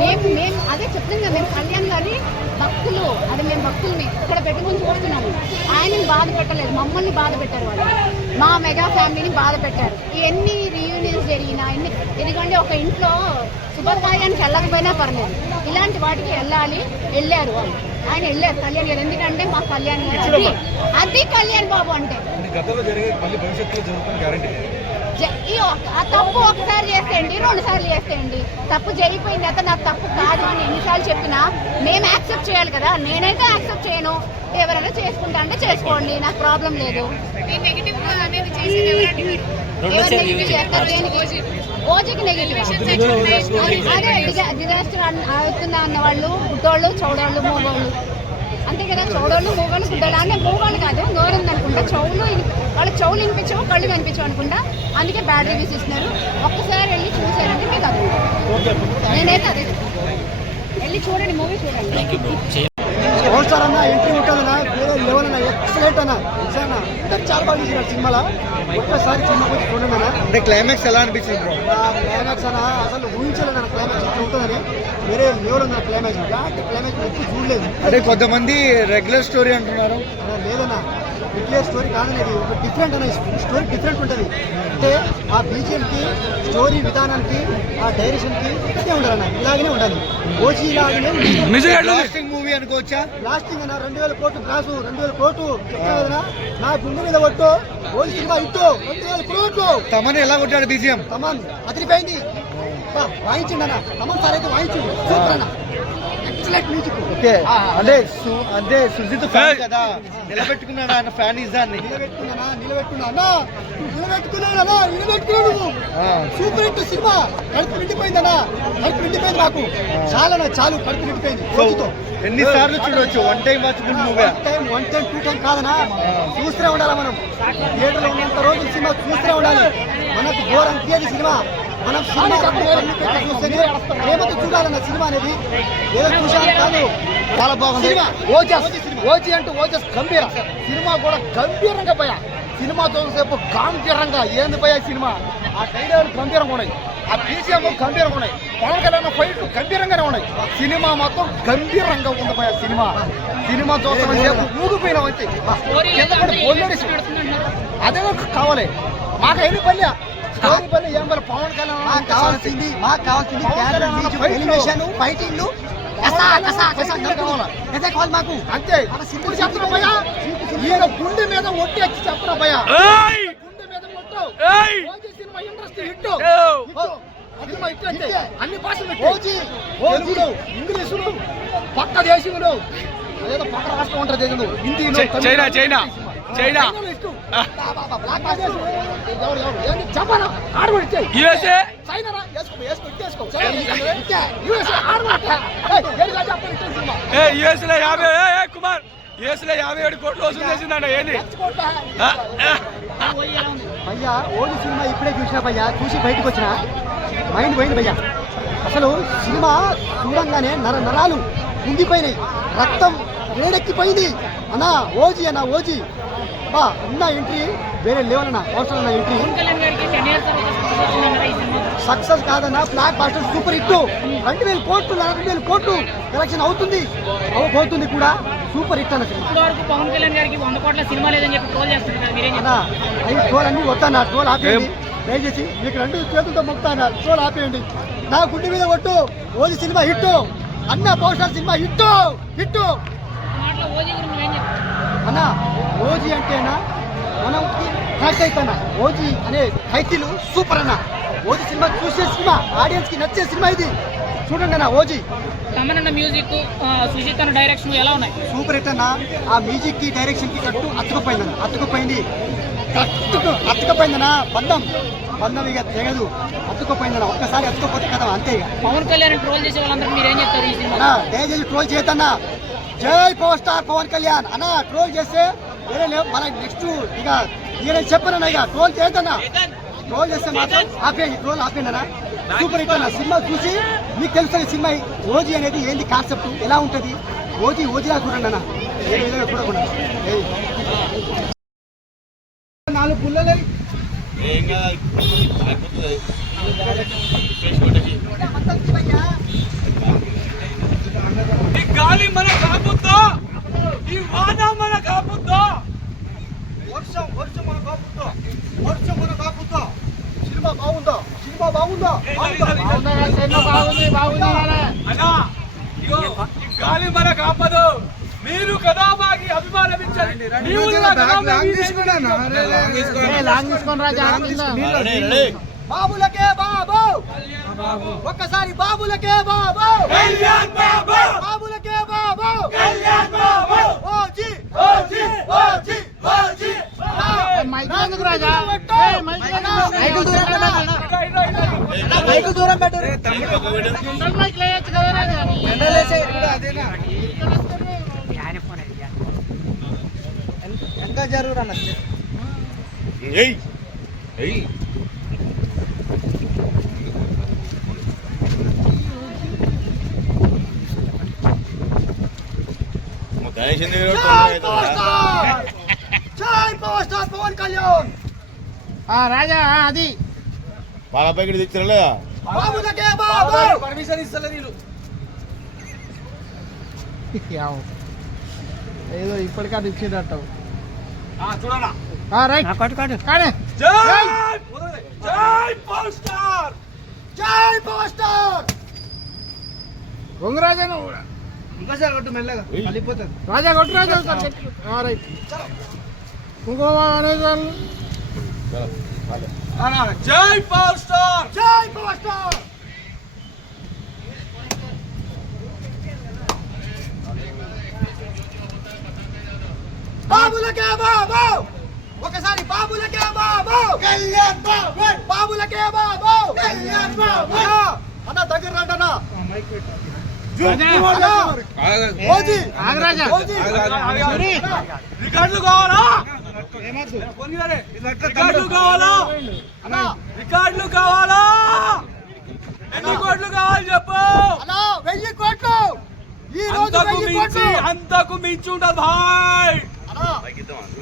మేము అదే చెప్తుంది కదా, మేము కళ్యాణ్ గారి భక్తులు, అది మేము భక్తుల్ని ఇక్కడ పెట్టుకుని చూస్తున్నాము. ఆయనని బాధ పెట్టలేదు, మమ్మల్ని బాధ పెట్టారు వాళ్ళు, మా మెగా ఫ్యామిలీని బాధ పెట్టారు. ఎన్ని రీయూనియన్స్ జరిగినా ఎందుకంటే ఒక ఇంట్లో శుభకార్యానికి వెళ్ళకపోయినా పర్లేదు, ఇలాంటి వాటికి వెళ్ళారు వాళ్ళు. ఆయన వెళ్ళారు కళ్యాణ్ గారు, ఎందుకంటే మా కళ్యాణ్ గారు అది కళ్యాణ్ బాబు అంటే. ఆ తప్పు ఒకసారి చేసేయండి, 2 సార్లు చేసేయండి. తప్పు జరిగిపోయింది అయితే నాకు తప్పు కాదు అని ఎన్నిసార్లు చెప్పినా మేము యాక్సెప్ట్ చేయాలి కదా. నేనైతే యాక్సెప్ట్ చేయను, ఎవరైనా చేసుకుంటా అంటే చేసుకోండి, నాకు ప్రాబ్లం లేదు. ఓజీకి నెగిటివ్ అదే డిజాస్టర్ అవుతుందా అన్న వాళ్ళు గుడ్డోళ్ళు, చౌడోళ్ళు, మూగోళ్ళు అంతే కదా. చౌడోళ్ళు, మూగోళ్ళు, గుడ్డోళ్ళు అంటే మూగోళ్ళు కాదు, నోరుంది అనుకుంటా, వాళ్ళ చెవులు వినిపించవు, కళ్ళు కనిపించవు అనుకుంటా, అందుకే బ్యాడ్ రివ్యూస్ ఇస్తున్నారు. ఒక్కసారి వెళ్ళి చూసారంటే మీకు అది నేనైతే అదే వెళ్ళి చూడండి, మూవీ చూడండి. స్టార్ అన్న ఎంట్రీ ఉంటుందన్నా, వేరే లెవెల్ అన్న, ఎక్సలెంట్ అన్న, నిజంగా అందరు చాలా బాగా చూసినారు సినిమాలో. ఒక్కసారి సినిమా వచ్చి చూడండి అన్న. అంటే క్లైమాక్స్ ఎలా అనిపించింది బ్రో? క్లైమాక్స్ అన్న అసలు ఊహించలేదు, క్లైమాక్స్ ఇట్లా ఉంటుందని, వేరే లెవెల్ ఉంది క్లైమాక్స్. క్లైమాక్స్ ఎప్పుడు చూడలేదు. అంటే కొంతమంది రెగ్యులర్ స్టోరీ అంటున్నారు. లేదన్నా, రెగ్యులర్ స్టోరీ కాదని, ఇది ఒక డిఫరెంట్ అన్న, స్టోరీ డిఫరెంట్ ఉంటుంది. అంటే ఆ బీజిఎంకి, స్టోరీ విధానానికి, ఆ డైరెక్షన్కి ఇదే ఉండాలన్న, ఇలాగనే ఉండాలి. ఓజీ ఇలాగనే లాస్టింగ్ మూవీ అనుకోవచ్చా? లాస్టింగ్ అన్న 2000 కోట్లు గ్రాసు, 2000 కోట్లు చెప్తున్నా, నా గుండె మీద కొట్టు. ఓజీ సినిమా ఇట్టు 2000 కోట్లు. తమన్ ఎలా కొట్టాడు బీజిఎం? తమన్ అదిరిపోయింది, వాయించండి అన్న. తమన్ సార్ అయితే వాయించండి, సూపర్ అన్న, ఎక్సలెంట్ మ్యూజిక్. ఓకే, అంటే సుజిత్ ఫ్యాన్ కదా, నిలబెట్టుకున్నాడు ఆయన ఫ్యాన్ ఇజాన్ని. నిలబెట్టుకున్నాను సూపర్ హిట్ సినిమా. కడుపు నిండిపోయిందన్నా, కడుపు నిండిపోయింది నాకు, చాలా చాలు, కడుపు నిండిపోయింది. ఎన్నిసార్లు చూడొచ్చు? 1 time watch movie? 1 time 2 time కాదనా, చూస్తూనే ఉండాలి మనం. థియేటర్లో ఉన్నంత రోజులు సినిమా చూస్తూనే ఉండాలి. మనకు బోర్ అనిపించేది సినిమా. మనం సినిమా చూస్తే ఏమంతా చూడాలన్న సినిమా అనేది, ఏదో చూసాను కాదు, చాలా బాగుంది. ఓజీ అంటే ఓజస్ గంభీర సినిమా కూడా గంభీరంగా పోయా. సినిమా చూసేపు గంభీరంగా ఏంది పోయా సినిమా. ఆ డైలాగులు గంభీరంగా ఉన్నాయి, ఆ బీజిఎం గంభీరంగా ఉన్నాయి, పవన్ కళ్యాణ్ ఫైట్లు గంభీరంగానే ఉన్నాయి. సినిమా మొత్తం గంభీరంగా ఉంది పోయా సినిమా. సినిమా చూసిన సేపు ఊగిపోయినా అయితే అదే కావాలి మాకు. అయిన పల్లె ఏం పల్లె పవన్ కళ్యాణ్ కావాల్సింది, మాకు కావాల్సింది ఫైటింగ్ మాకు అంతే. ఇప్పుడు చెప్తున్నా భయ్యా, ఈయన గుండె మీద ఒట్టి వచ్చి చెప్తున్నా భయ్యా, గుండె మీద ఒట్టు. Cinema industry hit, cinema hit అంటే అన్ని భాషలు, తెలుగులో, ఇంగ్లీషులు, పక్క దేశంలో, అదేదో పక్క రాష్ట్రం ఉంటుంది, హిందీలో, చైనా కుమార్ యుఎస్లో 57 కోట్లు వసూలు చేసిందంట. ఏంది భయ్యా? ఓజీ సినిమా ఇప్పుడే చూసినా భయ్యా, చూసి బయటకు వచ్చిన మైండ్ పోయింది భయ్యా. అసలు సినిమా చూడంగానే నరాలు ఉండిపోయినాయి, రక్తం వేడెక్కిపోయింది అన్న. ఓజీ అన్న, ఓజీ బా అన్న ఎంట్రీ వేరే లెవెల్ అన్న, అవసరం అన్న ఎంట్రీ. సక్సెస్ కాదన్న, బ్లాక్ బాస్టర్ సూపర్ హిట్. 2000 కోట్లు 2000 కోట్లు కలెక్షన్ అవుతుంది, అవబోతుంది కూడా. సూపర్ హిట్ అన్న. పవన్ కళ్యాణ్ గారికి 100 కోట్ల సినిమా లేదని చెప్పి ట్రోల్ చేస్తున్నారు. అవి ట్రోల్ అన్ని వద్దన్న, ట్రోల్ ఆపేయండి దయచేసి, మీకు 2 చేతులతో మొక్కుతాను, ట్రోల్ ఆపేయండి. నా గుండె మీద కొట్టు, ఓజీ సినిమా హిట్ అన్న, పోస్టర్ సినిమా హిట్ అన్న. ఓజీ అంటేనా మనకి కరెక్ట్ అవుతానా, ఓజీ అనే టైటిల్ సూపర్ అన్న. ఓజీ సినిమా చూసే సినిమా, ఆడియన్స్ కి నచ్చే సినిమా ఇది, చూడండి అన్న. ఓజీ తమన్ మ్యూజిక్, సుజిత్ అన్న డైరెక్షన్ ఎలా ఉన్నాయి? సూపర్ హిట్ అన్న. ఆ మ్యూజిక్ కి డైరెక్షన్ కి కట్టు అతుకుపోయిందన్న, అతుకుపోయిందన్న. బంధం ఇక తెగదు, అతుకుపోయిందన్న. ఒక్కసారి అతుకపోతే కదా అంతే. ఇక పవన్ కళ్యాణ్ ట్రోల్ చేసే వాళ్ళందరూ మీరు ఏం చెప్తారు ఈ సినిమా? దయచేసి ట్రోల్ చేయొద్దన్నా. జై పవర్ స్టార్ పవన్ కళ్యాణ్ అన్న. ట్రోల్ చేస్తే వేరే లేవు, మన నెక్స్ట్ ఇక నేను చెప్పనన్నా, ఇక ట్రోల్ చేయొద్దన్నా. ట్రోల్ చేస్తే మాత్రం ఆపేయండి, ట్రోల్ ఆపేయండి అన్న. సూపర్ హిట్ అన్న. సినిమా చూసి మీకు తెలుస్తుంది సినిమా ఓజీ అనేది ఏంది, కాన్సెప్ట్ ఎలా ఉంటుంది. ఓజీలా చూడండి అన్న, ఏ విధంగా చూడకుండా. 4 పుల్లలే బాగుందో అన్నా ఇగో ఈ గాలి మనకు ఆపదు. మీరు కదా మాకి అభిమానమించండి. బాబులకే బాబు, ఒక్కసారి బాబులకే బాబు, బాబులకే బాబు, OG OG OG OG. Mic దూరం పెట్టరు. ఎంత జరుగురు అన్న జై పవర్ స్టార్ పవన్ కళ్యాణ్. రాజా అది బాగా పైకి దిక్కులేదా బాబులకే బాబు. పర్మిషన్ ఇస్తలేదు వీళ్ళు. ఏదో ఇప్పటికీ ఇచ్చేటట్టు చూడనా రైట్ జై జై పవర్ స్టార్, జై పవర్ స్టార్. రాజా ఇంకోసారి కొట్టు మెల్లగా వెళ్ళిపోతుంది. రాజా కొట్టు రాజా రైట్ ఇంకో జై పవర్ స్టార్, జై పవర్ స్టార్. బాబులకే బాబు, ఒకసారి బాబులకే బాబు, కళ్యాణ్ బాబు, బాబులకే బాబు, కళ్యాణ్ బాబు. అన్న దగ్గర రండి అన్న. ఓజీ ఆగరాజా ఓజీ రికార్డులు కావాలా? రికార్డులు కావాలా? అన్న రికార్డులు కావాలా? ఎన్ని కోట్లు కావాలి చెప్పు. అన్న 1000 కోట్లు ఈ రోజు. అంతకు మించి ఉండదు భాయ్,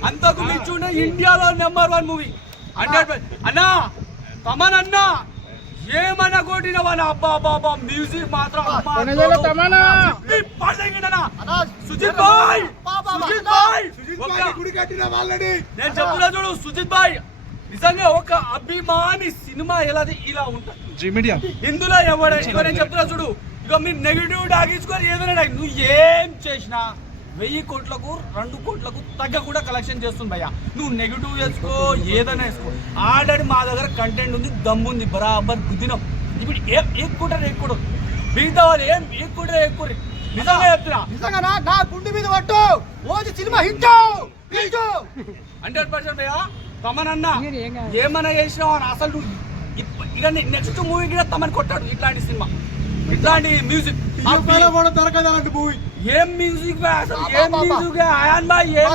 అంతకు మించి ఉండదు. ఇండియాలో నెంబర్ 1 మూవీ 100. అన్నా తమన్ అన్నా ఏమన్నా కొట్టినవన్నా అబ్బా బాబా మ్యూజిక్ మాత్రం సుజిత్ బాయ్, సుజిత్ బాయ్ గుడి కట్టిన వాళ్ళని నేను చెప్తున్నా చూడు. సుజిత్ బాయ్ నిజంగా ఒక అభిమాని సినిమా ఇలా ఉంటుంది. ఇందులో ఎవరైనా చెప్తున్నా చూడు. ఇక మీరు నెగిటివ్ డాగించుకొని ఏదైనా నువ్వు ఏం చేసినా 1000 కోట్లకు 2 కోట్లకు తగ్గ కూడా కలెక్షన్ చేస్తుంది భయ్యా. నువ్వు నెగిటివ్ వేసుకో ఏదైనా వేసుకో. ఆల్రెడీ మా దగ్గర కంటెంట్ ఉంది, దమ్ముంది, బరాబర్ గుద్దినం. ఇప్పుడు ఎక్కుంటారు ఎక్కుడు మిగతా వాళ్ళు ఏం ఎక్కుంటారు ఎక్కుర్రి. నిజంగా చెప్తున్నా, నిజంగా నా గుండె మీద పట్టు. ఓజీ సినిమా హిట్ 100% భయ్యా. తమనన్నా ఏమన్నా చేసినావు అని అసలు నువ్వు ఇక నెక్స్ట్ మూవీ కూడా తమని కొట్టాడు. ఇట్లాంటి సినిమా, ఇట్లాంటి మ్యూజిక్ మూవీ ఏం మ్యూజిక్ ఏం మ్యూజిక్ అయాన్ బాయ్ ఏం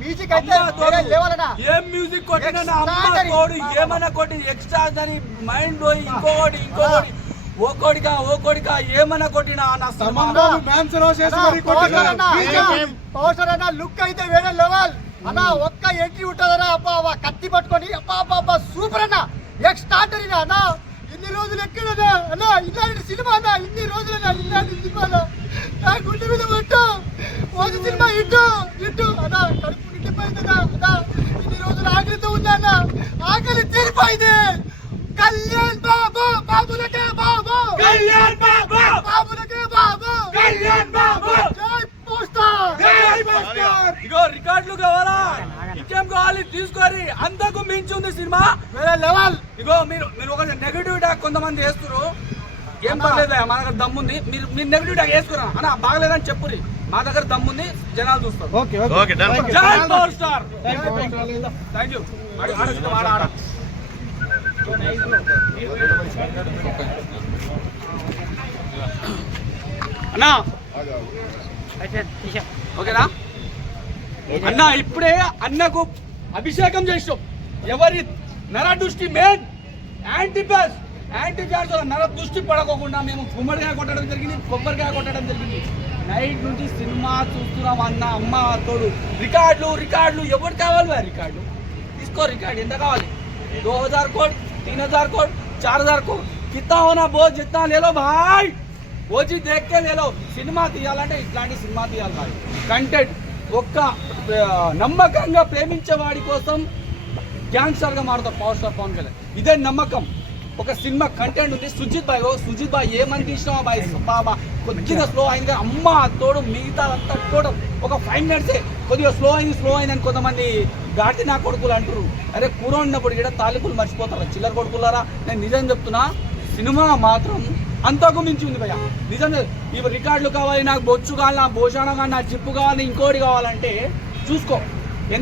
మ్యూజిక్ అయితే వేరే లెవెల్ అన్న. ఏం మ్యూజిక్ కొట్టిన అమ్మ తోడు ఏమన్నా కొట్టి ఎక్స్ట్రా అని మైండ్ పోయి ఇంకోటి ఓకోడికా ఏమన్నా కొట్టినా నా పవర్ స్టార్ అన్న లుక్ అయితే వేరే లెవెల్ అన్న. ఒక్క ఎంట్రీ ఉంటుందన్నా అబ్బా కత్తి పట్టుకొని అబ్బా సూపర్ అన్న. ఎక్స్ట్రాడనరీ అన్న. ఇన్ని రోజులు ఎక్కడన్నా అన్న ఇలాంటి సినిమా అన్న. ఇన్ని రోజులు ఇలాంటి సినిమా నా గుండె మీద పట్టు. ఓజీ సినిమా హిట్ అన్న. కడుపు నిండిపోయిందన్నా అన్న. ఇన్ని రోజులు ఆకలితో ఉన్నా అన్న. ఆకలి తీరిపోయింది. కళ్యాణ్ బాబు, బాబులకే బాబు, కళ్యాణ్ బాబు, బాబులకే బాబు, కళ్యాణ్ బాబు. జై పోస్టర్, జై పోస్టర్. ఇగో రికార్డులు కావాలా? ఇంకేం కావాలి తీసుకోరి. అంతకు మించి ఉంది సినిమా వేరే లెవెల్. ఇగో మీరు ఒక నెగిటివ్ టాక్ కొంతమంది వేస్తున్నారు. ఏం పర్లేదు మన దగ్గర దమ్ముంది. మీరు నెగిటివ్ టాక్ వేసుకురా అన్న బాగలేదని చెప్పురి. మా దగ్గర దమ్ముంది, జనాలు చూస్తారు. జై పవర్ స్టార్. Thank you. అన్నా ఓకేనా అన్నా? ఇప్పుడే అన్నకు అభిషేకం చేసాం. ఎవరి నర దృష్టి మెయిన్ యాంటీప్యాస్ నర దృష్టి పడకోకుండా మేము గుమ్మడికాయ కొట్టడం జరిగింది, కొబ్బరికాయ కొట్టడం జరిగింది. నైట్ నుంచి సినిమా చూస్తున్నాం అన్న. అమ్మ తోడు రికార్డులు ఎవరు కావాలి? రికార్డు తీసుకో. రికార్డు ఎంత కావాలి? 2000 कोट 3000 कोट 4000 कोट कितना होना बहुत जितना ले लो भाई. वो चीज देख के ले लो. సినిమా తీయాలంటే ఇట్లాంటి సినిమా తీయాలి భాయ్. కంటెంట్ ఒక్క నమ్మకంగా ప్రేమించే వాడి కోసం గ్యాంగ్స్టర్ గా మారుతారు పవర్ స్టార్ పవన్ కళ్యాణ్. ఇదే నమ్మకం. ఒక సినిమా కంటెంట్ ఉంది. సుజిత్ బాయ్ ఏమని తీసినా బాయ్ బాబా కొద్దిగా స్లో అయింది కానీ అమ్మ తోడు మిగతా అంతా టోటల్ ఒక 5 minutes కొద్దిగా స్లో అయిందని కొంతమంది గాడి నా కొడుకులు అంటారు. అరే కూర ఉన్నప్పుడు కూడా తాలింపులు మర్చిపోతారా చిల్లర కొడుకులారా? నేను నిజం చెప్తున్నా, సినిమా మాత్రం అంతకు మించి ఉంది భయ్య. నిజంగా ఇవి రికార్డులు కావాలి, నాకు బొచ్చు కావాలి, నా భోషణ కావాలి, నా జిప్పు కావాలి, ఇంకోటి కావాలంటే చూసుకో.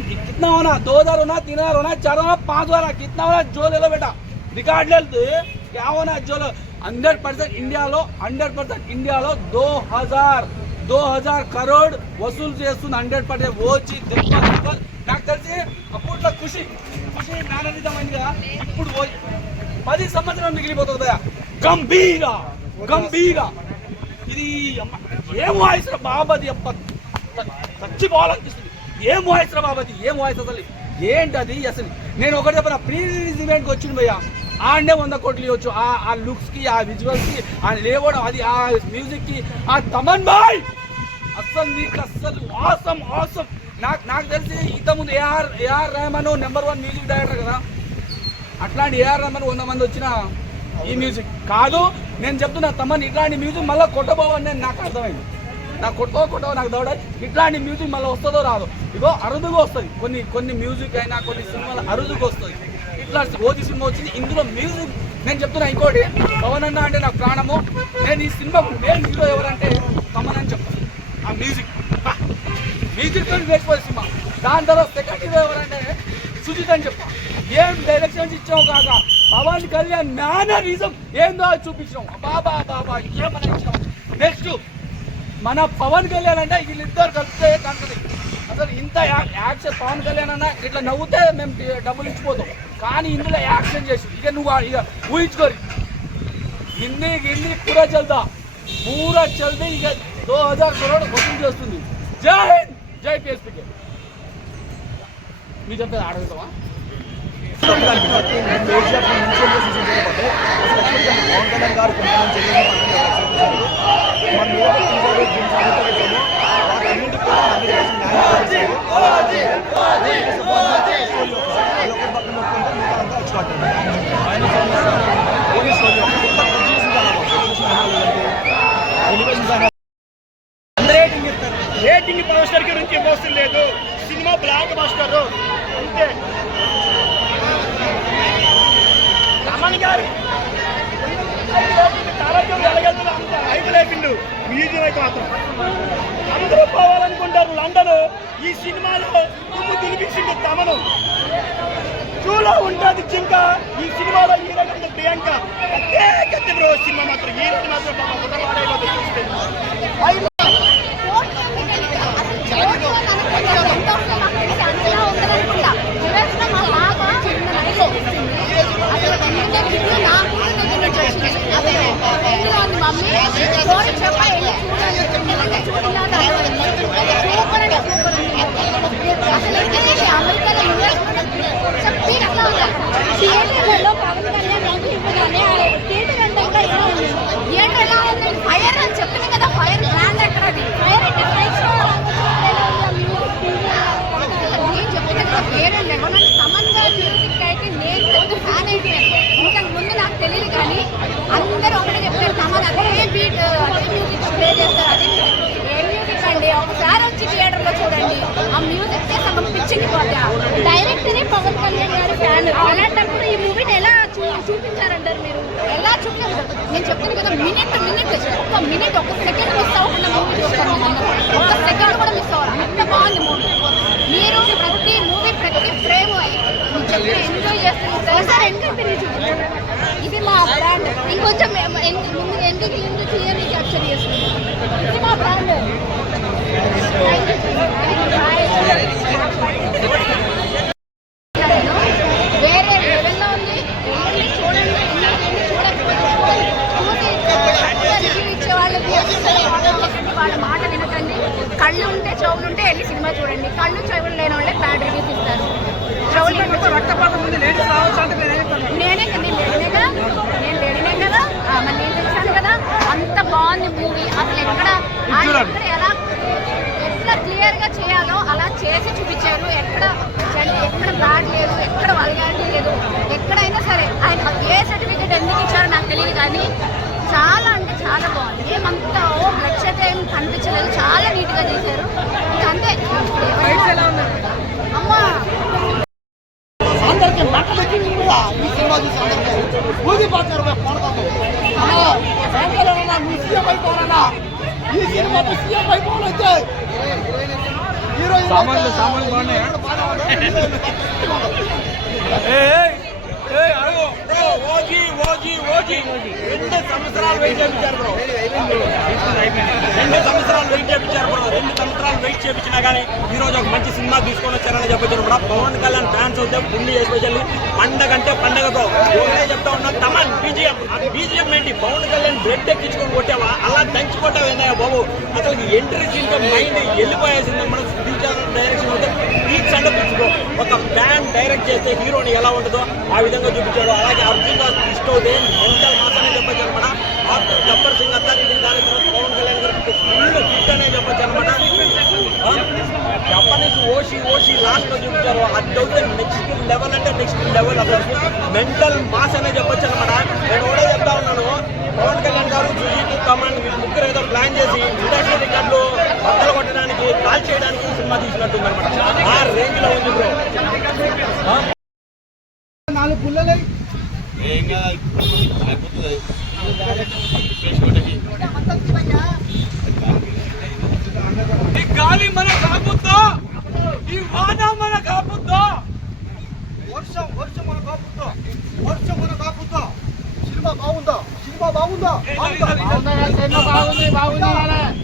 कितना होना 2000 होना 3000 होना 4000 होना 5000 कितना होना जो ले लो बेटा. रिकॉर्ड ले क्या होना जो 100% ఇండియాలో 2000 కరోడ్ వసూలు చేస్తుంది 100%. ఓచి నాకు తెలిసి అప్పట్లో ఖుషి మేనరిజం అయింది కదా, ఇప్పుడు 10 సంవత్సరాలు మిగిలిపోతుంది. గంభీర ఇది ఏం వాయిస్ రా బాబాది, చచ్చిపోవాలనిపిస్తుంది. ఏం వాయిస్ రా బాబాది, ఏం వాయిస్ అసలు ఏంటి అది? అసలు నేను ఒకటి చెప్పిన, ప్రీ రిలీజ్ ఈవెంట్కి వచ్చింది భయ్య, ఆడే 100 కోట్లు ఇవ్వచ్చు. ఆ లుక్స్కి, ఆ విజువల్స్కి, ఆ లేవడం, అది ఆ మ్యూజిక్కి, ఆ తమన్ బాయ్ అస్సలు నీకు అస్సలు ఆసం. నాకు తెలిసి ఇంతకుముందు ఏఆర్ రెహమాన్ #1 మ్యూజిక్ డైరెక్టర్ కదా, అట్లాంటి ఏఆర్ రెహమాన్ 100 మంది వచ్చిన ఈ మ్యూజిక్ కాదు. నేను చెప్తున్నా తమన్ ఇట్లాంటి మ్యూజిక్ మళ్ళీ కొట్టబోవని నాకు అర్థమైంది. నాకు కొట్టవో నాకు దౌడ ఇట్లాంటి మ్యూజిక్ మళ్ళీ వస్తుందో రాదో. ఇగో అరుదుగా వస్తుంది, కొన్ని మ్యూజిక్ అయినా కొన్ని సినిమాలు అరుదుగా వస్తుంది. ఇట్లా ఓజీ సినిమా వచ్చింది, ఇందులో మ్యూజిక్ నేను చెప్తున్నా. ఇంకోటి, పవన్ అన్న అంటే నాకు ప్రాణము. నేను ఈ సినిమాకు మెయిన్ హీరో ఎవరంటే తమన్ అని చెప్తాను. ఆ మ్యూజిక్ వేసిపోయే సినిమా. దాని తర్వాత సెకండ్ హీరో ఎవరంటే సుజిత్ అని చెప్పా. ఏం డైరెక్షన్స్ ఇచ్చావు కాక, పవన్ కళ్యాణ్ మేనరిజం ఏందో చూపించాం. బాబా ఏమన్నా ఇచ్చాం. నెక్స్ట్ మన పవన్ కళ్యాణ్ అంటే వీళ్ళిద్దరు కలిస్తే కంటది. అసలు ఇంత యాక్షన్, పవన్ కళ్యాణ్ అన్న ఇట్లా నవ్వుతే మేము డబ్బులు ఇచ్చిపోతాం, కానీ ఇందులో యాక్షన్ చేసి ఇక నువ్వు ఇక ఊహించుకోరు. హిందీ పూరా చల్దా ఇక 2000 కరోడ్ వసూలు చేస్తుంది. జై హింద్, జై పిఎస్పీకే. మీరు చెప్పేది ఆడగలుగుతావా? రేటింగ్ పవర్ స్టార్ గురించి మోసం లేదు. సినిమా బ్లాక్ బస్టర్ అంతే. రమణ్ గారు ఎలాగెళ్తుందో అంత హైప్ లేపిండు. మ్యూజియం అయితే మాత్రం అందరూ పోవాలనుకుంటారు లండన్. ఈ సినిమాలో నువ్వు తినిపించింది తమను చూలో ఉంటుంది జింక. ఈ సినిమాలో హీరో ప్రియాంక కత్తి బ్రో. సినిమా మాత్రం హీరోని మాత్రం చూస్తే థియేటర్లలో పవన్ కళ్యాణ్ థియేటర్ అంతా కూడా థియేటర్ ఎలా ఉంది? ఫైర్ అని చెప్పింది కదా, ఫైర్ బ్రాండ్ ఎక్కడ అది? ఫైర్ అంటే నేను చెప్పింది కదా వేరే లెవెల్. తమన్ గారి మ్యూజిక్ అయితే నేను పెద్ద ఫ్యాన్ అయిపోయాను. ఇంతకు ముందు నాకు తెలియదు, కానీ అందరూ ఒకటే చెప్తారు తమన్ అదే బీట్, అదే మ్యూజిక్ ప్లే చేస్తారు. అదే ఏ మ్యూజిక్ అండి, ఒకసారి వచ్చి థియేటర్లో చూడండి. ఆ మ్యూజిక్ సగం పిచ్చికి పోతా. డైరెక్టరే పవన్ కళ్యాణ్ గారి ఫ్యాన్. అలాంటప్పుడు ఈ మూవీని ఎలా చూపించారంటారు మీరు? ఎలా చూపించారు? నేను చెప్తాను కదా, మినిట్ ఒక సెకండ్ మిస్ అవ్వకుండా మూవీ చూస్తాను. ఒక సెకండ్ కూడా మిస్ అవ్వాలి, అంత బాగుంది మూవీ. మీరు ప్రతి మూవీ ప్రతి ఫ్రేమ్ చెప్పి ఎంజాయ్ చేస్తున్నారు. ఇది మా బ్రాండ్. ఇంకొంచెం ముందు ఎందుకు క్లియర్లీ క్యాప్చర్ చేస్తుంది. ఇది మా బ్రాండ్. వేరే లెవెల్లో ఉంది. చూడండి, ఇచ్చే వాళ్ళ మాట వినకండి. కళ్ళు ఉంటే చెవులు ఉంటే వెళ్ళి సినిమా చూడండి. కళ్ళు చెవులు లేని వాళ్ళే బ్యాడ్ రివ్యూస్ ఇస్తారు. చెవులు నేనే కదా మరి నేను చూశాను కదా. అంత బాగుంది మూవీ. అసలు ఎక్కడ ఎట్లా క్లియర్ గా చేయాలో అలా చేసి చూపించారు. ఎక్కడ బ్యాడ్ లేదు, ఎక్కడ వల్గారిటీ లేదు. ఎక్కడైనా సరే ఆయన ఏ సర్టిఫికేట్ తెలియదు కానీ చాలా అంటే చాలా బాగుంది. ఏమంతా లక్ష్యత ఏం కనిపించలేదు, చాలా నీట్గా చేశారు. ఇంకా అంతే. అమ్మా అందరికీ మెట్టలకి ఈ సినిమా చూసి అందరికీ ఊగిపోతారు సీఎం అయిపోవాలన్నా ఈ సినిమా సీఎం అయిపోవాలంటే సామాన్లు బాగున్నాయా? రెండు సంవత్సరాలు వెయిట్ చేయించారు బ్రో. 2 సంవత్సరాలు వెయిట్ చేయించారు బ్రో. 2 సంవత్సరాలు వెయిట్ చేయించినా కానీ ఈ రోజు ఒక మంచి సినిమా తీసుకొని వచ్చారని చెప్పొచ్చారు కూడా. పవన్ కళ్యాణ్ ఫ్యాన్స్ అయితే పుండి ఎస్పెషల్లీ పండగ అంటే పండగ బ్రో. ఒకటే చెప్తా ఉన్నా, తమన్ బీజిఎం ఏంటి, పవన్ కళ్యాణ్ బ్రెడ్ ఎక్కించుకొని కొట్టావా, అలా దంచి కొట్టావు ఏందయ్యా బాబు. అసలు ఎంట్రీ సీన్తో మైండ్ వెళ్ళిపోయేసింది. మనం డైరెక్షన్ అయితే పీక్స్ అంటే పీక్స్ బ్రో. ఒక ఫ్యాన్ డైరెక్ట్ చేస్తే హీరోని ఎలా ఉంటుందో ఆ విధంగా చూపించాడు. అలాగే అర్జున్ దాస్ ఇష్ట అవుతే మెంటల్ మాస్ అనే చెప్పచ్చు అనమాట. ఆఫ్టర్ గబ్బర్ సింగ్ అత్తారింటి దాని తర్వాత పవన్ కళ్యాణ్ గారికి ఫుల్ హిట్ అనే చెప్పచ్చు అనమాట. జపనీస్ ఓషి లాస్ట్ లో చూపించారు. అది అయితే నెక్స్ట్ లెవెల్ అంటే నెక్స్ట్ లెవెల్. అసలు మెంటల్ మాస్ అనే చెప్పచ్చు అనమాట. నేను కూడా చెప్తా ఉన్నాను, పవన్ కళ్యాణ్ గారు సుజీత్ తమన్ ముగ్గురు ఏదో ప్లాన్ చేసి ఇండస్ట్రీ రికార్డులు బద్దలు కొట్టడానికి కాల్ చేయడానికి సినిమా తీసినట్టుంది అనమాట. ఆ రేంజ్ లో ఉంది బ్రో. 4 పుల్లలే ఈ గాలి మన కాపుద్దా, ఈ వాన మన కాపుద్దా, వర్షం మన కాపుద్దా, వర్షం మన కాపుద్దా. సినిమా బాగుందా? సినిమా బాగుందా?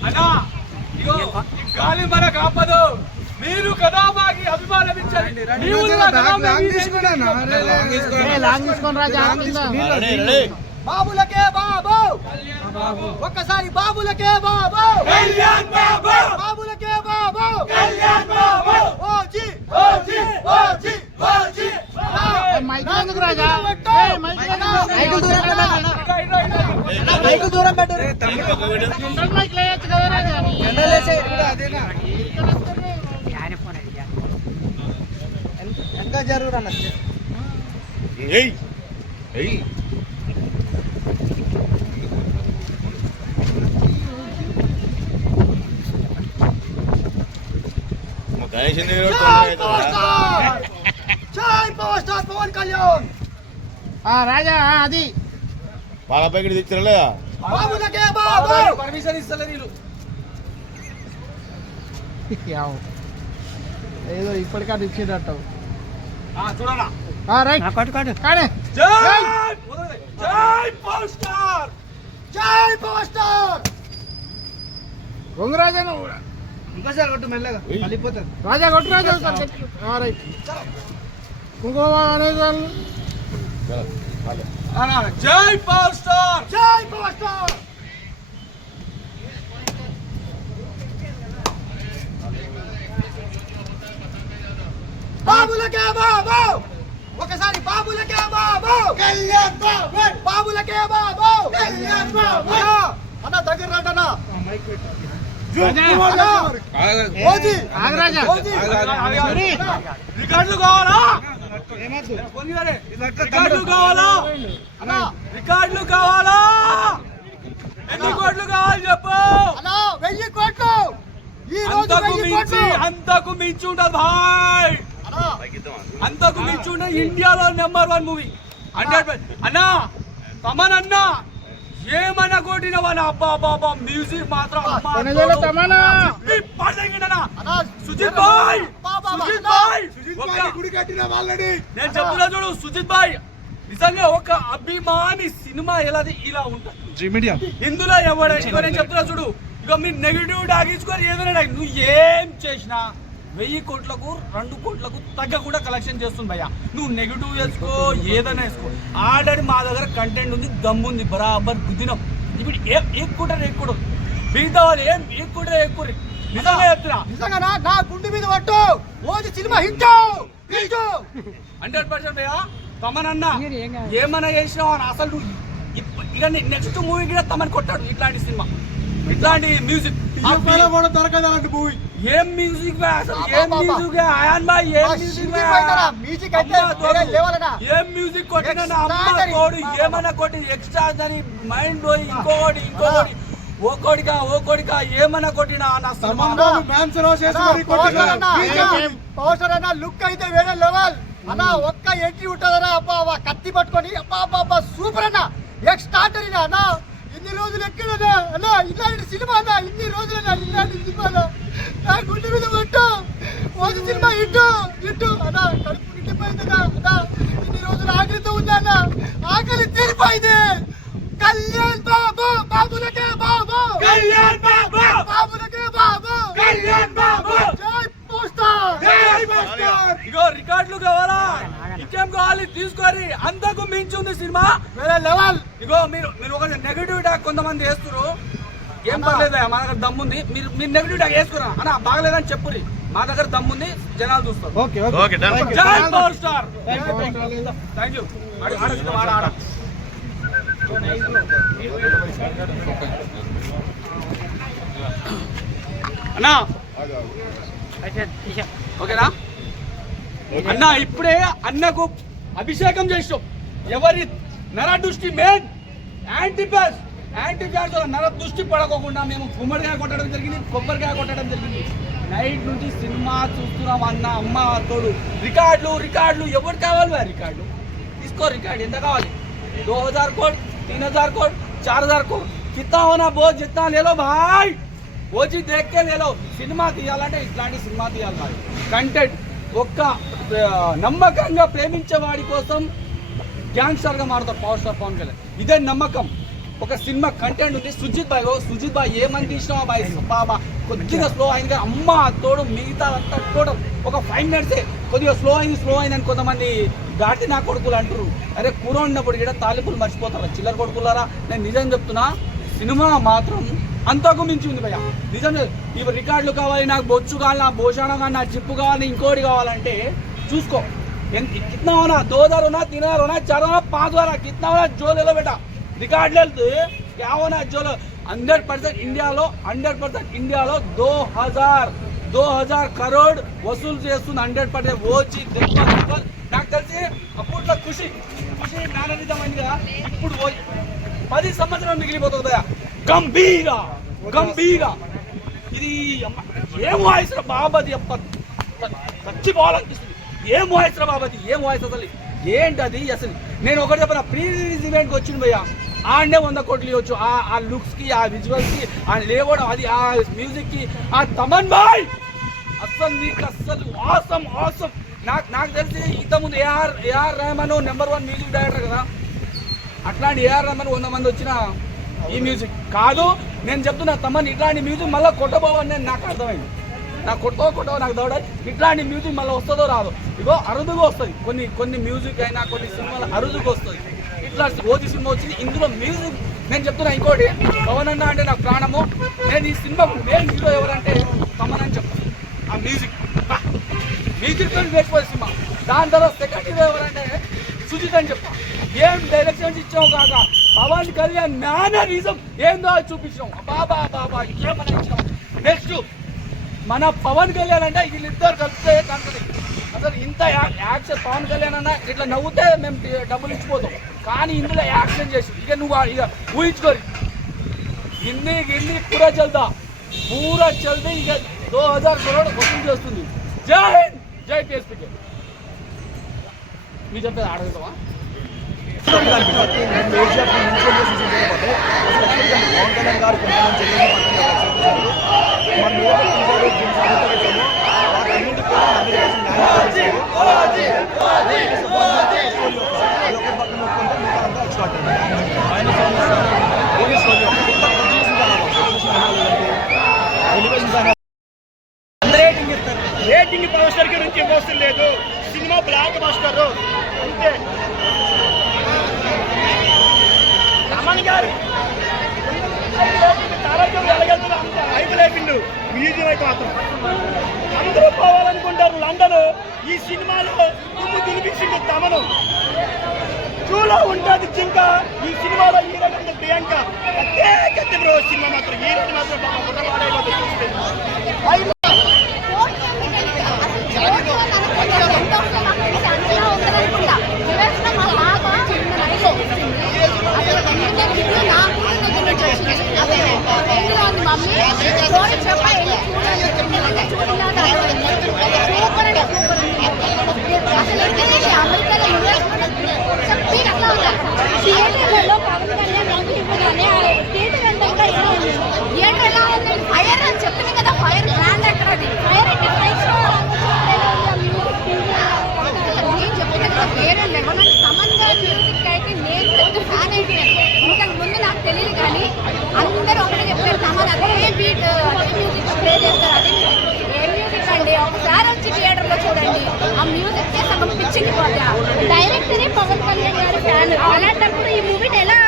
అన్నా ఇగో ఈ గాలి మన కాపదు. మీరు కదా మాకి అభిమానమించాలి. బాబులకే బాబు, ఒక్కసారి బాబులకే బాబు, బాబులకే బాబు, OG OG OG OG. Mic దూరం పెట్టరు. ఎంత జరుగురు అన్న పవర్ స్టార్ పవన్ కళ్యాణ్ రాజా అది వాళ్ళ పైకి తెచ్చలేదా బాబులకే బాబు. పర్మిషన్ ఇస్తలేదు వీళ్ళు. ఏదో ఇప్పటికీ ఇచ్చేటట్టు చూడరా. రైట్ కానీ జై పవర్ స్టార్, జై పవర్ స్టార్. రాజా ఇంకోసారి కొట్టు మెల్లగా వెళ్ళిపోతుంది. రాజా కొట్టు రాజా రైట్ ఇంకో జై పవర్ స్టార్, జై పవర్ స్టార్. బాబులకే బాబు, ఒకసారి బాబులకే బాబు, కళ్యాణ్ బాబు, బాబులకే బాబు, కళ్యాణ్ బాబు. అన్న దగ్గర రండి అన్న. రికార్డులు కావాలా? రికార్డులు కావాలా? రికార్డులు కావాలా? ఎన్ని కోట్లు కావాలి చెప్పు. అన్న 1000 కోట్లు ఈ రోజు. అంతకు మించి ఉండదు భాయ్, అంతకు మించి ఉండదు. ఇండియాలో నెంబర్ 1 మూవీ 100%. అన్నా తమన్ అన్నా ఏమన్నా కొట్టినవా అబ్బా బాబా. మ్యూజిక్ మాత్రం సుజిత్ బాయ్, గుడి కట్టిన వాళ్ళని నేను చెప్తున్నా చూడు. సుజిత్ బాయ్ నిజంగా ఒక అభిమాని సినిమా ఇలా ఉంటుంది. ఇందులో ఎవడైనా నేను చెప్తున్నా చూడు. ఇక మీరు నెగిటివ్ డాగించుకొని ఏదైనా నువ్వు ఏం చేసినా 1000 కోట్లకు 2 కోట్లకు తగ్గకుండా కలెక్షన్ చేస్తుంది భయ్యా. నువ్వు నెగిటివ్ వేసుకో, ఏదైనా వేసుకో. ఆల్రెడీ మా దగ్గర కంటెంట్ ఉంది, దమ్ముంది, బరాబర్ గుద్దినం. ఇప్పుడు ఎక్కువ మిగతా వాళ్ళు ఏం ఎక్కువ నిజంగా చెప్తున్నా. నిజంగా నా గుండె మీద పట్టు. ఓజీ సినిమా హిట్ 100% భయ్యా. తమన్ అన్న ఏమన్నా చేసినావు అని అసలు నువ్వు ఇక నెక్స్ట్ మూవీ కూడా తమన్ కొట్టాడు. ఇట్లాంటి సినిమా, ఇట్లాంటి మ్యూజిక్ దొరకదు అలాంటి మూవీ. ఏం మ్యూజిక్ అసలు ఏం మ్యూజిక్ ఆయాన్ బాయ్ ఏం మ్యూజిక్ మ్యూజిక్ అయితే వేరే లెవెల్ అన్న. ఏం మ్యూజిక్ కొట్టిన అమ్మ కోడి ఏమన్నా కొట్టి ఎక్స్ట్రా అని మైండ్ పోయి ఇంకోటి ఓ కొడిక ఏమన్నా కొట్టినా నా పౌషర్ అన్న లుక్ అయితే వేరే లెవెల్ అన్న. ఒక్క ఎంట్రీ ఉంటుందన్నా అబ్బా కత్తి పట్టుకొని అబ్బా సూపర్ అన్న. ఎక్స్ట్రాడనరీ అన్న. ఇన్ని రోజులు ఎక్కడన్నా అన్న ఇలాంటి సినిమా అన్న. ఇన్ని రోజులు ఇలాంటి సినిమా నా గుండె మీద పట్టు ఒక సినిమా ఇటు అన్న. కడుపు నిండిపోయిందన్నా అన్న. ఇన్ని రోజులు ఆకలితో ఉందా అన్న. ఆకలి తీరిపోయింది. కళ్యాణ్ బాబు బాబులకే బాబు కళ్యాణ్ బాబు బాబులకే బాబు కళ్యాణ్ బాబు జై పోస్టర్ ఇగో రికార్డులు కావాలా ఇంకేం కావాలి తీసుకోరి. అంతకు మించి ఉంది సినిమా వేరే లెవెల్. ఇగో మీరు ఒక నెగటివ్ టాక్ కొంతమంది వేస్తున్నారు. ఏం పర్లేదు మా దగ్గర దమ్ముంది. మీరు నెగటివ్ టాక్ వేసుకురా అన్న బాగలేదని చెప్పురి. మా దగ్గర దమ్ముంది జనాలు చూస్తారు. Okay done. జై పవర్ స్టార్. Thank you. ఆడ అన్నా ఓకేనా అన్న ఇప్పుడే అన్నకు అభిషేకం చేసాం. ఎవరి నర దృష్టి మెయిన్ యాంటీఫాస్ నర దృష్టి పడకోకుండా మేము గుమ్మడికాయ కొట్టడం జరిగింది, కొబ్బరికాయ కొట్టడం జరిగింది. నైట్ నుంచి సినిమా చూస్తున్నాం అన్న అమ్మ తోడు. రికార్డులు ఎవరు కావాలి రికార్డులు తీసుకో. రికార్డు ఎంత కావాలి? 2000 कोट 3000 कोट 4000 कोट कितना होना बहुत जितना ले लो भाई. वो चीज देख के ले लो. సినిమా తీయాలంటే ఇట్లాంటి సినిమా తీయాలి భాయ్. కంటెంట్ ఒక్క నమ్మకంగా ప్రేమించే వాడి కోసం గ్యాంగ్స్టర్ గా మారుతారు పవర్ స్టార్ పవన్ కళ్యాణ్. ఇదే నమ్మకం. ఒక సినిమా కంటెంట్ ఉంది. సుజిత్ బాయ్ ఏమని తీసినా బాయ్ బాబా కొద్దిగా స్లో అయింది కానీ అమ్మ తోడు మిగతా అంతా టోటల్ ఒక 5 minutes కొద్దిగా స్లో అయింది అని కొంతమంది దాటి నా కొడుకులు అంటారు. అరే కూర ఉన్నప్పుడు కూడా తాలింపులు మర్చిపోతారా చిల్లర కొడుకులారా? నేను నిజం చెప్తున్నా సినిమా మాత్రం అంతకు మించి ఉంది భయ్య. నిజం ఇవి రికార్డులు కావాలి, నాకు బొచ్చు కావాలి, నా భోషణం కానీ, నా జిప్పు కావాలి, ఇంకోటి కావాలంటే చూసుకో. कितना होना 2000 होना 3000 होना 4000 होना 5000 होना कितना होना जो ले लो बेटा. रिकॉर्ड ले क्या होना जो 100% ఇండియాలో 2000 కరోడ్ వసూలు చేస్తుంది 100%. ఓచి నాకు తెలిసి అప్పట్లో ఖుషి మేనరిజం అయింది కదా. ఇప్పుడు 10 సంవత్సరాలు మిగిలిపోతుంది. గంభీర ఇది ఏం వాయిస్ రా బాబాది అప్ప చచ్చిపోవాలనిపిస్తుంది. ఏం వాయిస్ రా బాబాది ఏం వాయిస్ అసలు ఏంటది అసలు. నేను ఒకటి చెప్పిన ప్రీ రిలీజ్ ఈవెంట్కి వచ్చింది భయ్యా. ఆడనే 100 కోట్లు ఇవ్వచ్చు. ఆ లుక్స్ కి ఆ విజువల్స్ కి ఆ లేవడం అది ఆ మ్యూజిక్ కి ఆ తమన్ బాయ్ అసలు నీకు అసలు ఆసమ్. నాకు తెలిసి ఇంతకుముందు ఏఆర్ రెహమాన్ #1 మ్యూజిక్ డైరెక్టర్ కదా. అట్లాంటి ఏఆర్ రెహమాన్ 100 మంది వచ్చిన ఈ మ్యూజిక్ కాదు. నేను చెప్తున్నా తమన్ ఇట్లాంటి మ్యూజిక్ మళ్ళీ కొట్టబోవని నాకు అర్థమైంది. నాకు కొట్టవో నాకు దౌడాలి. ఇట్లాంటి మ్యూజిక్ మళ్ళీ వస్తుందో రాదో. ఇగో అరుదుగా వస్తుంది. కొన్ని మ్యూజిక్ అయినా కొన్ని సినిమాలు అరుదుగా వస్తుంది. ఇట్లా ఓజీ సినిమా వచ్చింది. ఇందులో మ్యూజిక్ నేను చెప్తున్నా ఇంకోటి పవన్ అన్న అంటే నాకు ప్రాణము. నేను ఈ సినిమాకు మెయిన్ హీరో ఎవరంటే తమన్ అని చెప్తాను. ఆ మ్యూజిక్ వేసిపోయే సినిమా. దాని తర్వాత సెకండ్ హీరో ఎవరంటే సుజిత్ అని చెప్తా. ఏం డైరెక్షన్స్ ఇచ్చావు కాక పవన్ కళ్యాణ్ మేనరిజం ఏందో చూపించాం. బాబా ఏమన్నా ఇచ్చాం. నెక్స్ట్ మన పవన్ కళ్యాణ్ అంటే వీళ్ళిద్దరు కలిస్తే కంటది. అసలు ఇంత యాక్షన్ పవన్ కళ్యాణ్ అన్న ఇట్లా నవ్వుతే మేము డబ్బులు ఇచ్చిపోతాం. కానీ ఇందులో యాక్షన్ చేసి ఇక నువ్వు ఇక ఊహించుకోరు. గిన్ని పూరా చల్దా ఇక 2000 కరోడ్ వసూలు చేస్తుంది. జై హింద్ జై కేఎస్పీకే. మీరు చెప్పేది ఆడగలుగుతావా? రేటింగ్ పవర్ స్టార్ గురించి మోసం లేదు. సినిమా బ్లాక్ బస్టర్ అంతే. రమణ్ గారు ఎలాగెళ్తారు అంత హైప్ లేపిండు. మ్యూజియం అయితే మాత్రం అందరూ పోవాలనుకుంటారు లండన్. ఈ సినిమాలో ముందు తినిపించింది తమను. చూలో ఉంటుంది జింక. ఈ సినిమాలో హీరో కంటే ప్రియాంక ప్రత్యేకత బ్రో. సినిమా మాత్రం హీరోని మాత్రం బాగా చూస్తే థియేటర్లలో పవన్ కళ్యాణ్ రంగు ఇవ్వగానే థియేటర్ అంతా థియేటర్ ఎలా ఉంది? ఫైర్ అని చెప్పింది కదా, ఫైర్ బ్రాండ్ ఎక్కడ అది? ఫైర్ అంటే నేను చెప్పింది కదా వేరే లెవెల్. తమన్ గారి మ్యూజిక్ అయితే నేను పెద్ద ఫ్యాన్ అయిపోయాను. ఇంతకు ముందు నాకు తెలియదు కానీ అందరూ ఒకటే చెప్పారు, తమన్ అదే బీట్ అదే మ్యూజిక్ ప్లే చేస్తారు. అదే ఏ మ్యూజిక్ అండి, ఒకసారి వచ్చి థియేటర్లో చూడండి, ఆ మ్యూజిక్ సగం పిచ్చిపోతా. డైరెక్టరే పవన్ కళ్యాణ్ గారి ఫ్యాన్, అలాంటప్పుడు ఈ మూవీని ఎలా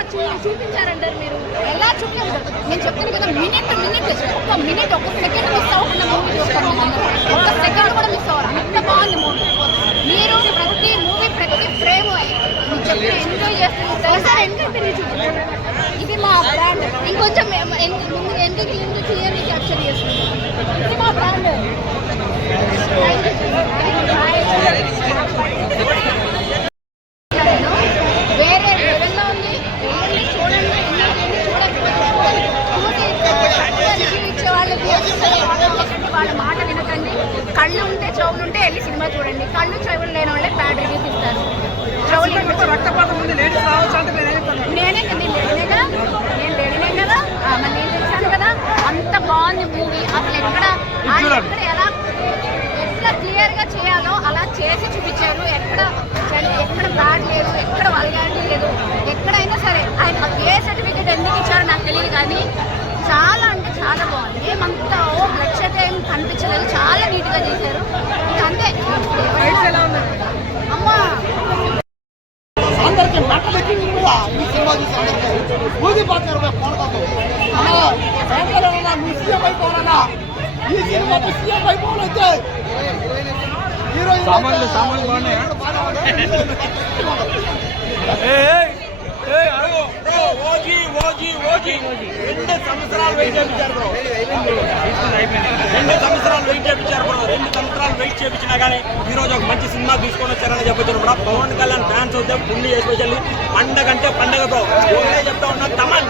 చూపించారంటారు మీరు? ఎలా చూపించారు? నేను చెప్తాను కదా, మినిట్ ఒక సెకండ్ మిస్ అవ్వకుండా మూవీ చూస్తాను. ఒక సెకండ్ కూడా మిస్ అవ్వరు, అంత బాగుంది మూవీ. మీరు ప్రతి మూవీ ప్రతి ఫ్రేమ్ ఎంజాయ్ చేస్తున్నారు. ఇది మా బ్రాండ్, ఇంకొంచెం ముందు ఎందుకు క్లియర్లీ క్యాప్చర్ చేస్తుంది. ఇది మా బ్రాండ్. వేరే లెవెల్లో ఉంది, చూడండి. ఇచ్చే వాళ్ళకి వాళ్ళ మాట వినకండి. కళ్ళు ఉంటే చెవులు ఉంటే వెళ్ళి సినిమా చూడండి. కళ్ళు చెవులు లేని వాళ్ళే బ్యాడ్ రివ్యూస్ ఇస్తారు. రక్తపాతం ఉంది నేనే కదా, మరి నేను చూశాను కదా. అంత బాగుంది మూవీ. అసలు ఎక్కడ ఎట్లా క్లియర్ గా చేయాలో అలా చేసి చూపించారు. ఎక్కడ బ్యాడ్ లేదు, ఎక్కడ వల్గారిటీ లేదు. ఎక్కడైనా సరే ఆయన ఏ సర్టిఫికేట్ ఎందుకు ఇచ్చారో నాకు తెలియదు కానీ చాలా అంటే చాలా బాగుంది. ఏమంతా లక్ష్యత ఏం కనిపించలేదు, చాలా నీట్ గా చేశారు. అంతే అమ్మా అందరికీ మెట్టలెక్కి కూడా ఈ సినిమా చూసి అందరికీ ఊదిపోతారు. సీఎం అయిపోవాలన్నా ఈ సినిమా సీఎం అయిపోవాలంటే హీరోయిన్ సామాన్లు బాగున్నాయా? ఓజీ 2 సంవత్సరాలు వెయిట్ చేయించారు బ్రో. 2 సంవత్సరాలు వెయిట్ చేయించారు బ్రో. 2 సంవత్సరాలు వెయిట్ చేయించినా కానీ ఈ రోజు ఒక మంచి సినిమా తీసుకొని వచ్చారని చెప్పొచ్చు కూడా. పవన్ కళ్యాణ్ ఫ్యాన్స్ అయితే ఫుల్ ఎస్పెషల్లీ పండగ అంటే పండగ బ్రో. ఒకటే చెప్తా ఉన్నా, తమన్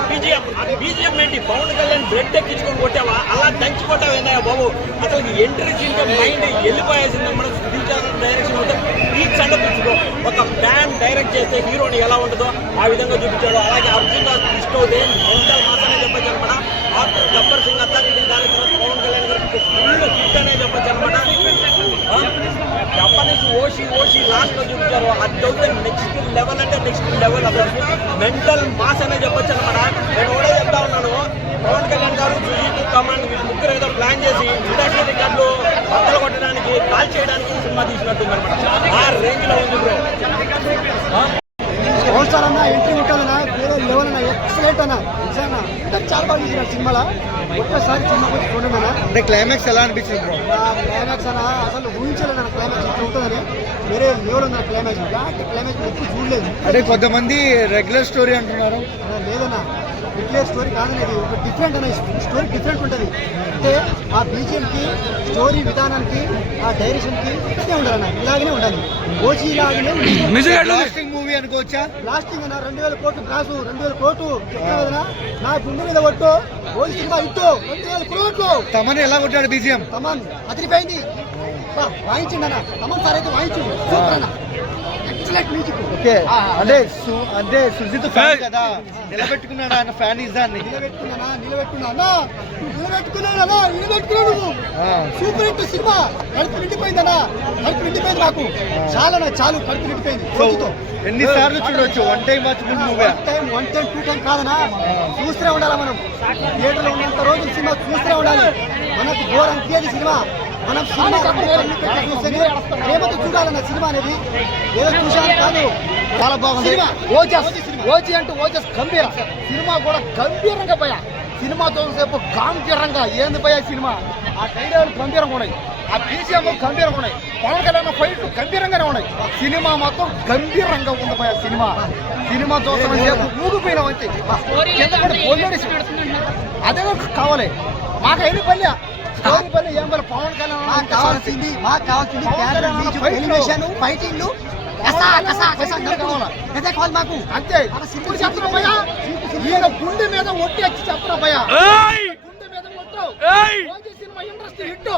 బీజిఎం ఏంటి? పవన్ కళ్యాణ్ బ్రెడ్ ఎక్కించుకొని కొట్టావా, అలా దంచి కొట్టావు ఏందయ్యా బాబు. అసలు ఎంట్రీ సీన్గా మైండ్ వెళ్ళిపోయేసింది. మనం డైరెక్షన్ అయితే పీక్స్ అంటే పిచ్చి బ్రో. ఒక ఫ్యాన్ డైరెక్ట్ చేస్తే హీరోని ఎలా ఉంటుందో ఆ విధంగా చూపించాడు. అలాగే అర్జున్ దాస్ ట్విస్ట్ అవుతే మెంటల్ మాస్ అనే చెప్పచ్చు అనమాట. గబ్బర్ సింగ్ అంతా దాని తర్వాత పవన్ కళ్యాణ్ గారికి ఫుల్ హిట్ అనే చెప్పచ్చు అనమాట. అప్పటి నుంచి ఓషి లాస్ట్ లో చూపించారు. అది చదివితే నెక్స్ట్ లెవెల్ అంటే నెక్స్ట్ లెవెల్. అసలు మెంటల్ మాస్ అనే చెప్పచ్చు అనమాట. నేను కూడా చెప్తా ఉన్నాను, పవన్ కళ్యాణ్ గారు సుజీత్ తమన్ ముగ్గురు ఏదో ప్లాన్ చేసి ఇండస్ట్రీ రికార్డులు బద్దలు కొట్టడానికి కాల్ చేయడానికి సినిమా తీసినట్టుంది అనమాట. ఆ రేంజ్ లో ఉంది బ్రో. సంవత్సరాలు అన్న ఎంట్రీ ఉంటుందన్నా, వేరే లెవెల్ అన్న, ఎక్సలెంట్ అన్న. నిజంగా చాలా బాగా చూసిన సినిమాలో. ఒక్కసారి సినిమా వచ్చి చూడండి అన్న. అంటే క్లైమాక్స్ ఎలా అనిపించింది బ్రో? క్లైమాక్స్ అన్న అసలు ఊహించలేదు అన్న. క్లైమాక్స్ ఇట్లా ఉంటుందని వేరే లెవెల్ ఉంది క్లైమాక్స్. క్లైమాక్స్ ఎప్పుడు చూడలేదు. అంటే కొంతమంది రెగ్యులర్ స్టోరీ అంటున్నారు. లేదన్నా, రెగ్యులర్ స్టోరీ కాదని, ఇది ఒక డిఫరెంట్ అన్న. స్టోరీ డిఫరెంట్ ఉంటుంది. అంటే ఆ బీజిఎంకి, స్టోరీ విధానానికి, ఆ డైరెక్షన్కి ఇదే ఉండాలన్న. ఇలాగనే ఉండాలి. ఓజీ ఇలాగనే లాస్టింగ్ మూవీ అనుకోవచ్చా? లాస్టింగ్ అన్న 2000 కోట్లు గ్రాసు. 2000 కోట్లు చెప్తున్నా కదనా, నా గుండె మీద కొట్టు. ఓజీ సినిమా ఇట్టు 2000 కోట్లు. తమన్ ఎలా కొట్టాడు బీజిఎం? తమన్ అదిరిపోయింది. వాయించిండి అన్న. తమన్ సార్ అయితే వాయించిండు. సూపర్ అన్న, ఎక్సలెంట్ మ్యూజిక్. ఓకే, అంటే సుజిత్ ఫ్యాన్ కదా, నిలబెట్టుకున్నాడు ఆయన ఫ్యాన్ ఇజాన్ని. నిలబెట్టుకున్నాను. Super hit cinema. కడుపు నిండిపోయిందన్నా, కడుపు నిండిపోయింది నాకు. చాలా కడుపు నిండిపోయింది. ఎన్నిసార్లు చూడొచ్చు? One time watchable movie. One time 2 time కాదనా, చూస్తూనే ఉండాలి మనం. థియేటర్లో ఉన్నంత రోజు సినిమా చూస్తూనే ఉండాలి. మనకు బోర్ అనిపించేది సినిమా. మనం సినిమా చూస్తేనే ఏమంతా చూడాలన్న సినిమా అనేది. ఏదో చూసాను కాదు, చాలా బాగుంది. ఓజీ అంటే ఓజస్ గంభీర సినిమా కూడా గంభీరంగా పోయా. సినిమాతో సేపు గాంభీరంగా ఏంది పోయా సినిమా. ఆ డైలాగులు గంభీరంగా ఉన్నాయి, ఆ బీజిఎం గంభీరంగా ఉన్నాయి, పవన్ కళ్యాణ్ ఫైట్లు గంభీరంగానే ఉన్నాయి. సినిమా మొత్తం గంభీరంగా ఉంది పోయా సినిమా. సినిమా చూస్తాం సేపు ఊగిపోయినాం అంతే. అదే కావాలి మాకు అయిన పల్లె. పవన్ కళ్యాణ్ మాకు కావాల్సింది క్యారెక్టర్, మ్యూజిక్, ఎలివేషన్, ఫైటింగ్లు కావాలి మాకు. అంతే. మన సింపుల్ చెప్పరా భయ్యా? ఈయన గుండె మీద ఒట్టి వచ్చి చెప్పరా భయ్యా? గుండె మీద ఒట్టు. OG cinema industry hit.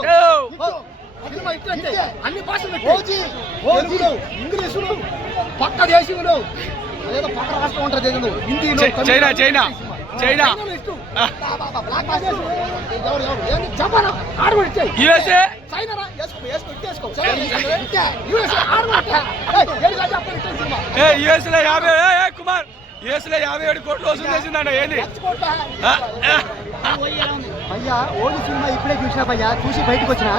Cinema hit అంటే అన్ని భాషలు ఓజీ, తెలుగులో, ఇంగ్లీషులు, పక్క దేశంలో, అదేదో పక్క రాష్ట్రం ఉంటుంది ఏదో, హిందీలో, చైనా చైనా చైనా జపాన్ ఆడమని ఇచ్చాయి. యుఎస్ఏ చైనా రా, వేసుకో. యూఎస్ఏ ఆడమంటే సినిమా యుఎస్లో 50 కుమార్ యుఎస్లో 57 కోట్లు వసూలు చేసిందంట. ఏంది భయ్యా ఓజీ సినిమా ఇప్పుడే చూసినా భయ్యా, చూసి బయటకు వచ్చిన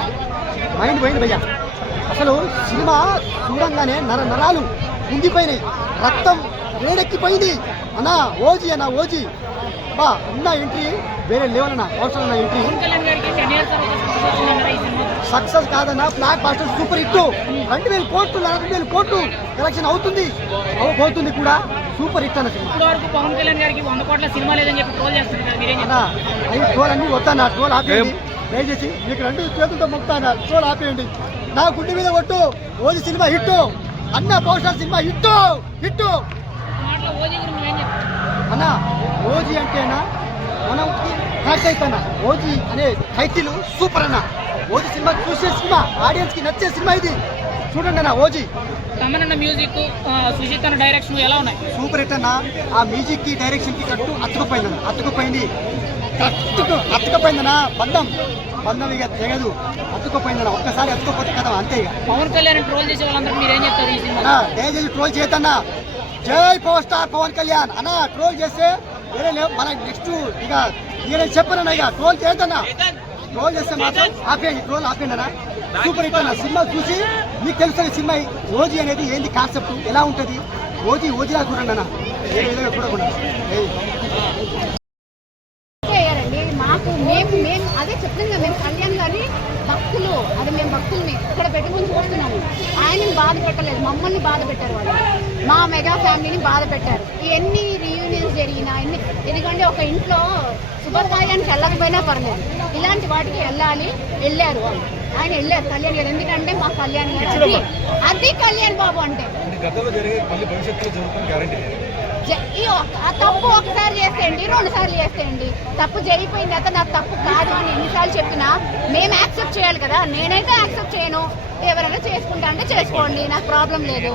మైండ్ పోయింది భయ్యా. అసలు సినిమా చూడంగానే నరాలు ఉండిపోయినాయి, రక్తం వేడెక్కిపోయింది అన్నా. ఓజీ బా అన్న ఎంట్రీ వేరే లెవెల్ అన్న, అవసరం అన్న ఎంట్రీ. పవన్ కళ్యాణ్ గారికి 10 years తర్వాత సక్సెస్ వచ్చిందన్నారా ఈ సినిమా? సక్సెస్ కాదన్నా, బ్లాక్ బాస్టర్ సూపర్ హిట్. 2,000 కోట్లు 40,000 కోట్లు కలెక్షన్ అవుతుంది కూడా. సూపర్ హిట్ అన్న సినిమా. ఇప్పటి వరకు పవన్ కళ్యాణ్ గారికి 100 కోట్ల సినిమా లేదని చెప్పి ట్రోల్ చేస్తున్నారు కదా, మీరేం అన్నా చెప్తారు? అవి ట్రోల్ అన్ని వద్దన్నా, ట్రోల్ ఆపేయండి దయచేసి. మీకు 2 చేతులతో మొక్కుతాను, ట్రోల్ ఆపేయండి. నా గుండె మీద కొట్టు, ఓజీ సినిమా హిట్ అన్న, పవర్ స్టార్ సినిమా హిట్. మాటలో ఓజీ గురించి నువ్వేం చెప్తావు? అన్న ఓజీ అంటేనా మనకి కనెక్ట్ అయిపోయినా. ఓజీ అనే టైటిల్ సూపర్ అన్న. ఓజీ సినిమా చూసే సినిమా, ఆడియన్స్ కి నచ్చే సినిమా ఇది. చూడండి అన్న ఓజీ. తమనన్న మ్యూజిక్, సుజిత్ అన్న డైరెక్షన్ ఎలా ఉన్నాయి? సూపర్ హిట్ అన్న. ఆ మ్యూజిక్ కి డైరెక్షన్ కి అతుకుపోయిందన్న. బంధం ఇక తెగదు, అతుకుపోయిందన్న. ఒక్కసారి అతుకుపోతే కదా అంతే ఇక. పవన్ కళ్యాణ్ ట్రోల్ చేసే వాళ్ళందరూ మీరేం చెప్తారు ఈ సినిమా? అన్న దయచేసి ట్రోల్ చేయొద్దన్నా. జై పవర్ స్టార్ పవన్ కళ్యాణ్ అన్న. ట్రోల్ చేస్తే వేరే మన నెక్స్ట్ ఇక నేను చెప్పనన్నా, ఇక ట్రోల్ చేయొద్దన్నా. ట్రోల్ చేస్తే మాత్రం ట్రోల్ ఆపేయండి అన్న. సూపర్ హిట్ అన్న. సినిమా చూసి మీకు తెలుస్తుంది సినిమా ఓజీ అనేది ఏంది, కాన్సెప్ట్ ఎలా ఉంటుంది. ఓజీలా చూడండి అన్న, ఏ విధంగా చూడకుండా. చేయాలండి మాకు మేము అదే చెప్తున్నాం, మేము కళ్యాణ్ గారి భక్తులు, అది మేము భక్తుల్ని ఇక్కడ పెట్టుకుని చూస్తున్నాము. ఆయనని బాధ పెట్టలేదు, మమ్మల్ని బాధ పెట్టారు వాళ్ళు, మా మెగా ఫ్యామిలీని బాధ పెట్టారు. ఎన్ని రీయూనియన్స్ జరిగినా ఎందుకంటే ఒక ఇంట్లో శుభకార్యానికి వెళ్ళకపోయినా పర్లేదు, ఇలాంటి వాటికి వెళ్ళారు వాళ్ళు. ఆయన వెళ్ళారు కళ్యాణ్ గారు, ఎందుకంటే మా కళ్యాణ్ గారు అది కళ్యాణ్ బాబు అంటే. ఆ తప్పు ఒకసారి చేసేయండి, 2 సార్లు చేసేయండి. తప్పు జరిగిపోయిన తర్వాత నాకు తప్పు కాదు అని ఎన్నిసార్లు చెప్పినా మేము యాక్సెప్ట్ చేయాలి కదా. నేనైతే యాక్సెప్ట్ చేయను. ఎవరైనా చేసుకుంటా అంటే చేసుకోండి, నాకు ప్రాబ్లం లేదు.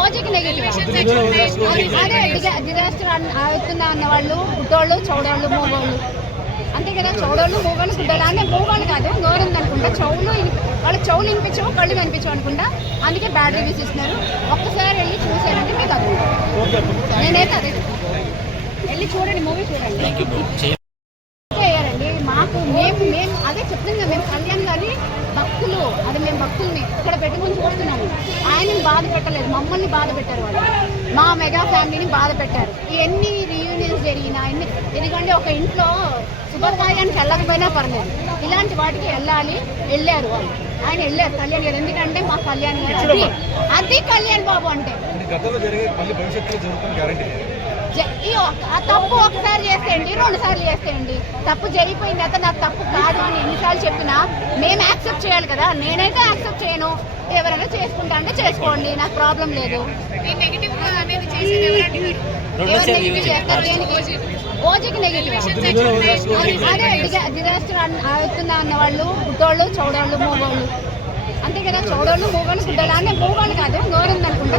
ఓజీకి నెగిటివ్ అదే డిజాస్టర్ అవుతుందా అన్న వాళ్ళు, గుడ్డోళ్ళు, చౌడోళ్ళు, మూగోళ్ళు అంతే కదా. చౌడోళ్ళు, మూగోళ్ళు, గుడ్డోళ్ళు అంటే మూగోళ్ళు కాదు, నోరు ఉందనుకుంటా. వాళ్ళ చెవులు వినిపించవు, కళ్ళు కనిపించవు అనుకుంటా. అందుకే బ్యాడ్ రివ్యూస్ ఇస్తున్నారు. ఒక్కసారి వెళ్ళి చూసారంటే మీకు అది నేనైతే అదే వెళ్ళి చూడండి, మూవీ చూడండి. చేయాలండి మాకు మేము అదే చెప్తున్నాం, మేము కళ్యాణ్ గారి భక్తులు, అది మేము భక్తుల్ని ఇక్కడ పెట్టుకుని చూస్తున్నాము. ఆయనని బాధ పెట్టలేదు, మమ్మల్ని బాధ పెట్టారు వాళ్ళు, మా మెగా ఫ్యామిలీని బాధ పెట్టారు. ఎన్ని రీయూనియన్స్ జరిగినా ఎందుకంటే ఒక ఇంట్లో శుభకార్యానికి వెళ్ళకపోయినా పర్లేదు, ఇలాంటి వాటికి వెళ్ళారు వాళ్ళు. ఆయన వెళ్ళారు కళ్యాణ్ గారు, ఎందుకంటే మా కళ్యాణ్ గారు అది కళ్యాణ్ బాబు అంటే. ఆ తప్పు ఒకసారి చేసేయండి, 2 సార్లు చేసేయండి. తప్పు జరిగిపోయిన తర్వాత నాకు తప్పు కాదు అని ఎన్నిసార్లు చెప్పినా మేము యాక్సెప్ట్ చేయాలి కదా. నేనైతే యాక్సెప్ట్ చేయను. ఎవరైనా చేసుకుంటా అంటే చేసుకోండి, నాకు ప్రాబ్లం లేదు. ఓజీకి నెగిటివ్ అదే డిజాస్టర్ అవుతుందా అన్న వాళ్ళు, గుడ్డోళ్ళు, చౌడోళ్ళు, మూగోళ్ళు అంతే కదా. చౌడోళ్ళు, మూగోళ్ళు, గుడ్డోళ్ళు అంటే మూగోళ్ళు కాదు, నోరు ఉందనుకుంటా.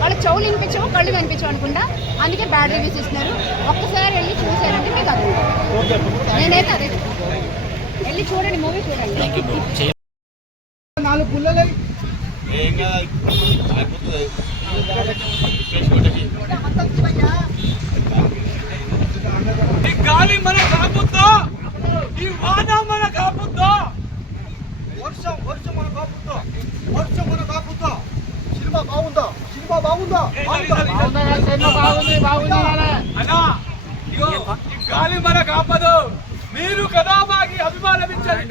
వాళ్ళ చెవులు వినిపించవు, కళ్ళు కనిపించవు అనుకుంటా. అందుకే బ్యాడ్ రివ్యూస్ ఇస్తున్నారు. ఒక్కసారి వెళ్ళి చూసారంటే మీకు అది నేనైతే అదే వెళ్ళి చూడండి, మూవీ చూడండి. 4 పుల్లలై ఈ గాలి మన కాపుద్దా, ఈ వాన మన కాపుద్దా, వర్షం మన కాపుద్దా. సినిమా బాగుందా? అన్నా ఇగో ఈ గాలి మన కాపదు. మీరు కదా మాకి అభిమానమించాలి.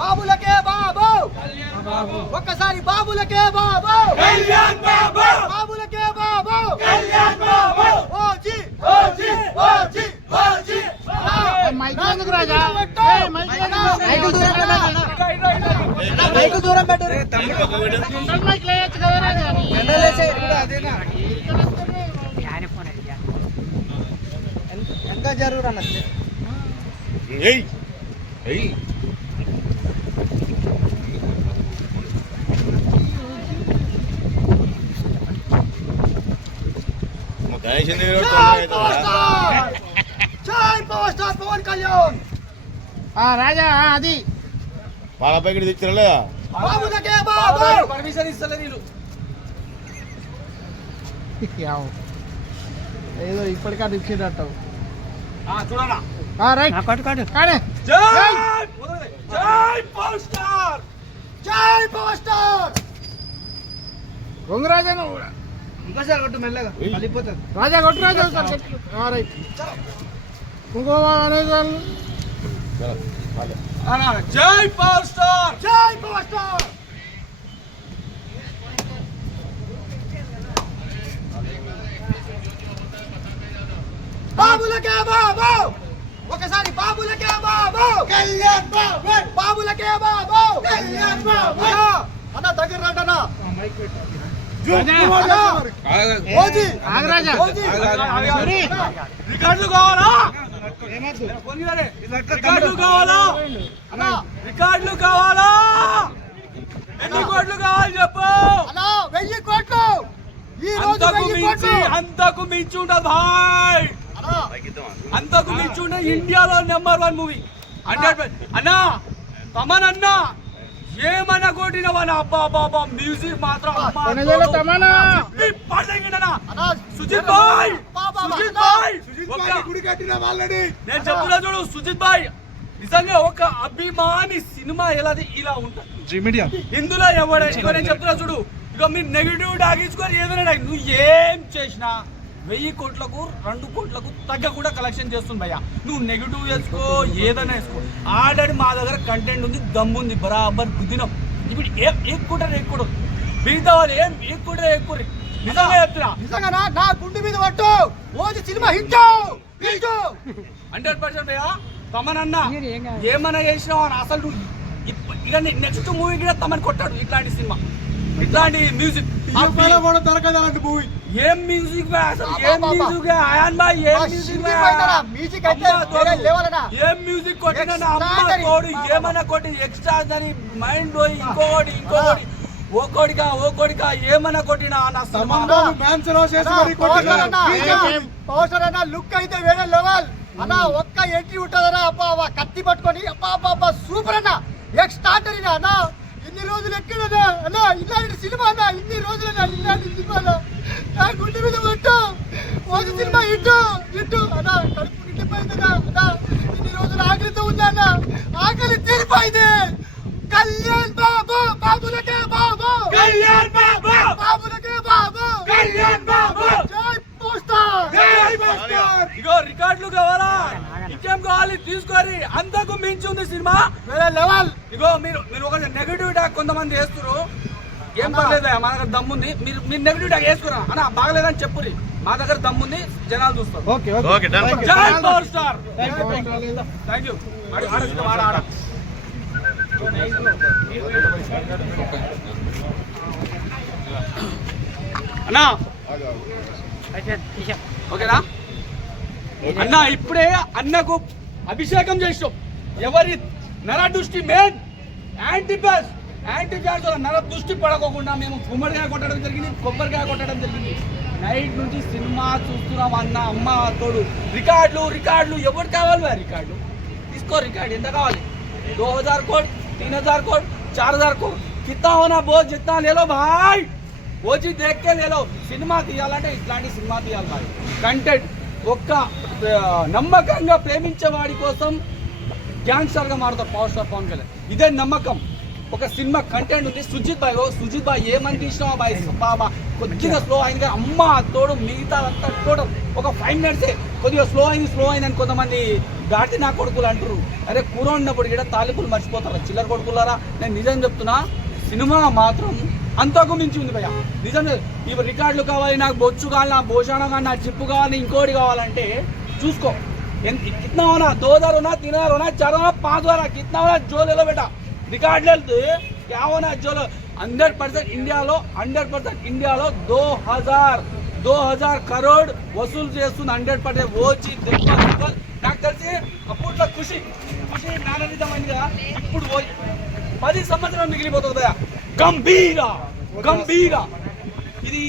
బాబులకే బాబు, ఒక్కసారి బాబులకే బాబు. కళ్యాణ్ బాబు ఎందుకు రాజా ఏయ్, మైకు దూరం పెట్టు. సెంట్రల్ మైక్ లేయొచ్చు కదా రాజా. ఎంత జరుగురు అన్న ఏయ్ ఏయ్ జై పవర్ స్టార్ పవన్ కళ్యాణ్. రాజా అది వాళ్ళ పైకి తెచ్చిరలేదా బాబులకే బాబు. పర్మిషన్ ఇస్తలేదు వీళ్ళు. ఏదో ఇప్పటికే అది ఇచ్చేటట్టు. చూడనా రైట్ కానీ జై జై పవర్ స్టార్. జై పవర్ స్టార్. రాజా ఇంకోసారి కొట్టు మెల్లగా కలిపోతుంది. రాజా కొట్టు రాజా రైట్ ఇంకో అనేదాన్ని జై పవర్ స్టార్. జై పవర్ స్టార్. బాబులకే బాబు. ఒకసారి బాబులకే బాబు. కళ్యాణ్ బాబు. బాబులకే బాబు. కళ్యాణ్ బాబు. అన్న దగ్గర రండి అన్న. ఓజీ. ఆగరాజా ఓజీ. రికార్డులు కావాలా? రికార్డులు కావాలా? అన్న రికార్డులు కావాలా? ఎన్ని కోట్లు కావాలి చెప్పు. అన్న 1000 కోట్లు. ఈ రోజు అంతకు 1000 మించి కోట్లు. అంతకు మించి ఉండదు భాయ్. అన్న అంతకు మించి ఉండే ఇండియాలో నెంబర్ 1 మూవీ 100%. అన్నా తమన్ అన్నా ఏమన్నా కొట్టినవన్నా అబ్బా బాబా మ్యూజిక్ మాత్రం అమ్మా కొనజల తమన్నా. పడదగిననా అన్న సుజిత్ భాయ్. బాబా, సుజిత్ అన్నా. భాయ్ గుడి కట్టిన వాళ్ళని నేను చెప్తున్నా చూడు సుజిత్ భాయ్ నిజంగా ఒక అభిమాని సినిమా ఎలాది ఇలా ఉంటుంది. ఇందులో ఎవడైనా నేను చెప్తున్నా చూడు ఇక మీరు నెగిటివ్ డాగించుకొని ఏదైనా నువ్వు ఏం చేసినా 1000 కోట్లకు 2 కోట్లకు తగ్గ కూడా కలెక్షన్ చేస్తుంది భయ్యా. నువ్వు నెగిటివ్ వేసుకో ఏదైనా వేసుకో. ఆల్రెడీ మా దగ్గర కంటెంట్ ఉంది, దమ్ముంది, బరాబర్ గుద్దినం. ఇప్పుడు ఎక్కువ మిగతా వాళ్ళు ఏం ఎక్కువ నిజంగా చెప్తున్నా. నిజంగా నా గుండె మీద పట్టు. OG cinema hit. హిట్. 100% భయ్యా. తమనన్నా ఏమన్నా చేసినావు అని అసలు నువ్వు ఇక నెక్స్ట్ మూవీ కూడా తమని కొట్టాడు. ఇట్లాంటి సినిమా ఇట్లాంటి మ్యూజిక్ ఏం మ్యూజిక్ అసలు ఏం మ్యూజిక్ అయాన్ బాయ్ ఏం మ్యూజిక్ అయితే వేరే లెవెల్ అన్న. ఏం మ్యూజిక్ కొట్టిన అమ్మ తోడు ఏమన్నా కొట్టి ఎక్స్ట్రా అని మైండ్ పోయి ఇంకోటి ఓకోడికా ఏమన్నా కొట్టినా నా సినిమా పవర్ స్టార్ అన్న లుక్ అయితే వేరే లెవెల్ అన్న. ఒక్క ఎంట్రీ ఉంటుందన్నా అబ్బా కత్తి పట్టుకొని అబ్బా సూపర్ అన్న. ఎక్స్ట్రాడనరీ అన్న. ఇన్ని రోజులు ఎక్కడన్నా అన్న ఇలాంటి సినిమా అన్న. ఇన్ని రోజులు ఇలాంటి సినిమా నా గుండె మీద పట్టు. ఓజీ సినిమా హిట్ అన్న. కడుపు నిండిపోయిందన్నా అన్న. ఇన్ని రోజులు ఆకలితో ఉందా అన్న. ఆకలి తీరిపోయింది. కళ్యాణ్ బాబు. బాబులకే బాబు. కళ్యాణ్ బాబు. బాబులకే బాబు. కళ్యాణ్ బాబు. జై పోస్టర్. ఇగో రికార్డులు కావాలా? ఇంకేం కావాలి తీసుకోరి. అంతకు మించి ఉంది సినిమా వేరే లెవెల్. ఇగో మీరు ఒక నెగిటివ్ టాక్ కొంతమంది వేస్తున్నారు. ఏం పర్లేదు మా దగ్గర దమ్ముంది. మీరు నెగిటివ్ టాక్ వేసుకురా అన్న బాగలేదని చెప్పురి. మా దగ్గర దమ్ముంది, జనాలు చూస్తారు. జై పవర్ స్టార్. Thank you. ఆడ అన్నా ఓకేనా అన్నా ఇప్పుడే అన్నకు అభిషేకం చేసాం. ఎవరి నర దృష్టి మెయిన్ యాంటీఫాస్ నర దృష్టి పడకోకుండా మేము గుమ్మడికాయ కొట్టడం జరిగింది, కొబ్బరికాయ కొట్టడం జరిగింది. నైట్ నుంచి సినిమా చూస్తున్నాం అన్న అమ్మ తోడు. రికార్డులు ఎవరు కావాలి? రికార్డు తీసుకో. రికార్డు ఎంత కావాలి? 2000 कोट 3000 कोट 4000 कोट कितना होना बहुत जितना ले लो भाई. वो चीज देख के ले लो. సినిమా తీయాలంటే ఇట్లాంటి సినిమా తీయాలి భాయ్. కంటెంట్ ఒక్క నమ్మకంగా ప్రేమించే వాడి కోసం గ్యాంగ్స్టర్ గా మారుతారు పవర్ స్టార్ పవన్ కళ్యాణ్. ఇదే నమ్మకం. ఒక సినిమా కంటెంట్ ఉంది. సుజిత్ బాయ్ ఏమని తీసినా బాయ్ బాబా కొద్దిగా స్లో అయింది. అమ్మ తోడు మిగతా అంతా టోటల్ ఒక 5 minutes కొద్దిగా స్లో అయింది అని కొంతమంది దాటి నా కొడుకులు అంటారు. అరే కూర ఉన్నప్పుడు ఇక్కడ తాలింపులు మర్చిపోతారా చిల్లర కొడుకులారా? నేను నిజం చెప్తున్నా సినిమా మాత్రం అంతకు మించి ఉంది భయ్య. నిజంగా ఇవి రికార్డులు కావాలి, నాకు బొచ్చు కావాలి, నా భోషణం కానీ, నా చిప్పు కావాలి, ఇంకోటి కావాలంటే చూసుకో. कितना होना 2000 होना 3000 होना 4000 5000 कितना होना जो ले लो बेटा रिकॉर्ड ले लो क्या होना जो 100% ఇండియాలో 100% ఇండియాలో 2000 కరోడ్ వసూలు చేస్తుంది 100% ఓచి దెబ్బ నాకు తెలిసి అప్పట్లో ఖుషి మేనరిజం అయింది కదా ఇప్పుడు 10 సంవత్సరాలు మిగిలిపోతుంది గంభీర ఇది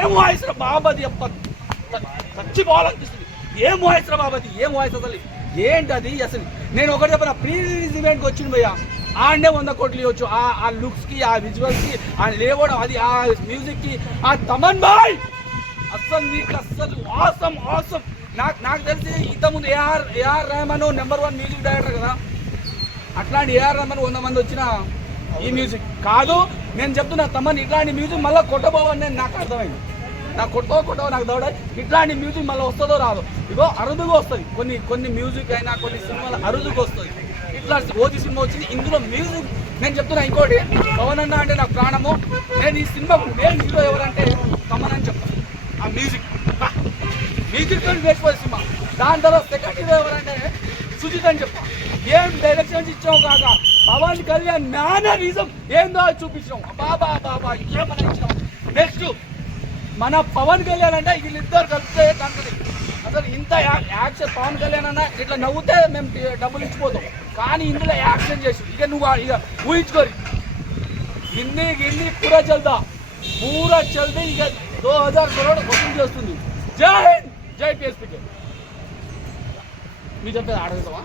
ఏం వాయిస్ రా బాబాది చచ్చిపోవాలనిపిస్తుంది ఏం వాయిస్ రా బాబాది ఏం వాయిస్ అసలు ఏంటి అది అసలు నేను ఒకటి చెప్పిన ప్రీ రిలీజ్ ఈవెంట్కి వచ్చింది భయ్యా ఆడనే 100 కోట్లు ఇవ్వచ్చు ఆ లుక్స్కి ఆ విజువల్స్కి ఆ లేవడం అది ఆ మ్యూజిక్కి ఆ తమన్ బాయ్ అస్సలు నీకు అస్సలు ఆసం నాకు తెలిసి ఇంతకుముందు ఏఆర్ రెహమాన్ #1 మ్యూజిక్ డైరెక్టర్ కదా అట్లాంటి ఏఆర్ రెహమాన్ 100 మంది వచ్చిన ఈ మ్యూజిక్ కాదు నేను చెప్తున్నా తమన్ ఇట్లాంటి మ్యూజిక్ మళ్ళీ కొట్టబోవని నేను నాకు అర్థమైంది నాకు కొట్టవో నాకు దౌడ ఇట్లాంటి మ్యూజిక్ మళ్ళీ వస్తుందో రాదో ఇగో అరుదుగా వస్తుంది కొన్ని మ్యూజిక్ అయినా కొన్ని సినిమాలు అరుదుగా వస్తుంది ఇట్లా ఓజీ సినిమా వచ్చింది ఇందులో మ్యూజిక్ నేను చెప్తున్నా ఇంకోటి పవన్ అన్న అంటే నాకు ప్రాణము నేను ఈ సినిమాకు మెయిన్ హీరో ఎవరంటే తమన్ అని చెప్తాను ఆ మ్యూజిక్ వేసిపోయే సినిమా దాని తర్వాత సెకండ్ హీరో ఎవరంటే సుజిత్ అని చెప్పా ఏం డైరెక్షన్స్ ఇచ్చావు కాక పవన్ కళ్యాణ్ మేనరిజం ఏందో చూపించాం బాబా ఏమన్నా ఇచ్చినాం నెక్స్ట్ మన పవన్ కళ్యాణ్ అంటే వీళ్ళిద్దరు కలిస్తే కంటది అసలు ఇంత యాక్షన్ పవన్ కళ్యాణ్ అన్న ఇట్లా నవ్వుతే మేము డబ్బులు ఇచ్చిపోతాం కానీ ఇందులో యాక్షన్ చేసి ఇక నువ్వు ఇక ఊహించుకోరు గిన్ని పూరా చల్దా ఇక 2000 కరోడ్ వసూలు చేస్తుంది జై హింద్ జై పిఎస్పీకే మీరు చెప్పేది ఆడగలుగుతావా